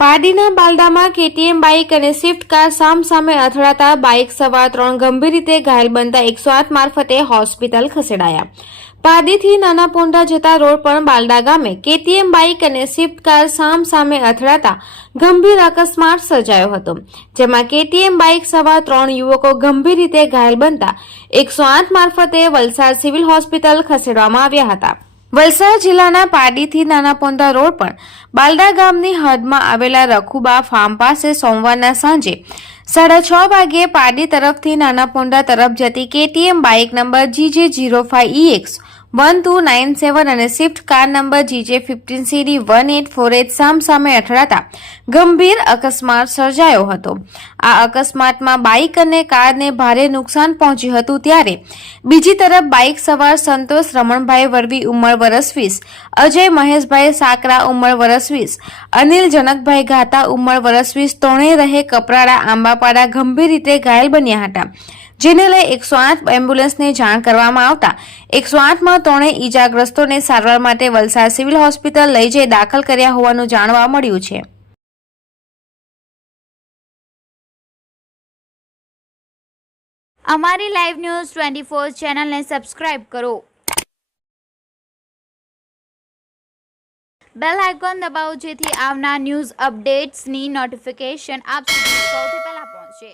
પાડીના બાલદામાં KTM bike અને Swift car સામસામે અથડાતા બાઇક સવાર ત્રણ ગંભીર રીતે ઘાયલ બનતા એકસો આઠ મારફતે હોસ્પિટલ ખસેડાયા. પારડીથી નાના પોંડા જતા રોડ પર બાલડા ગામે કેટીએમ બાઇક અને સ્વિફ્ટ કાર સામસામે અથડાતા ગંભીર અકસ્માત સર્જાયો હતો, જેમાં કેટીએમ બાઇક સવાર ત્રણ યુવકો ગંભીર રીતે ઘાયલ બનતા એકસો આઠ મારફતે વલસાડ સિવિલ હોસ્પિટલ ખસેડવામાં આવ્યા હતા. વલસાડ જિલ્લાના પાડીથી નાના પોંદા રોડ પર બાલડા ગામની હદમાં આવેલા રખુબા ફાર્મ પાસે સોમવારના સાંજે સાડા છ વાગ્યે પાડી તરફથી નાના પોંડા તરફ જતી KTM bike number GJ zero five X one two nine seven અને Swift car number GJ fifteen CD one eight four eight સામસામે અથડાતા ગંભીર અકસ્માત સર્જાયો હતો. આ અકસ્માતમાં બાઇક અને કારને ભારે નુકસાન પહોંચ્યું હતું ત્યારે બીજી તરફ બાઇક સવાર સંતોષ રમણભાઈ વરવી ઉંમર વરસ વીસ, અજય મહેશભાઈ સાકરા ઉંમર વરસ વીસ, અનિલ જનકભાઈ ઘાતા ઉંમર વરસ વીસ, ત્રણેય રહે કપરાડા આંબાપાડા ગંભીર રીતે ઘાયલ બન્યા હતા. જેને લઈ એકસો આઠ એમ્બ્યુલન્સને જાણ કરવામાં આવતા એકસો આઠમાં ત્રણેય ઈજાગ્રસ્તોને સારવાર માટે વલસાડ સિવિલ હોસ્પિટલ લઈ જઈ દાખલ કર્યા હોવાનું જાણવા મળ્યું છે. અમારી લાઈવ ન્યૂઝ ટ્વેન્ટી ફોર ચેનલને સબસ્ક્રાઇબ કરો. બેલ આઇકોન દબાવો જેથી આવનાર ન્યૂઝ અપડેટ્સની નોટિફિકેશન આપ સુધી સૌથી પહેલા પહોંચે.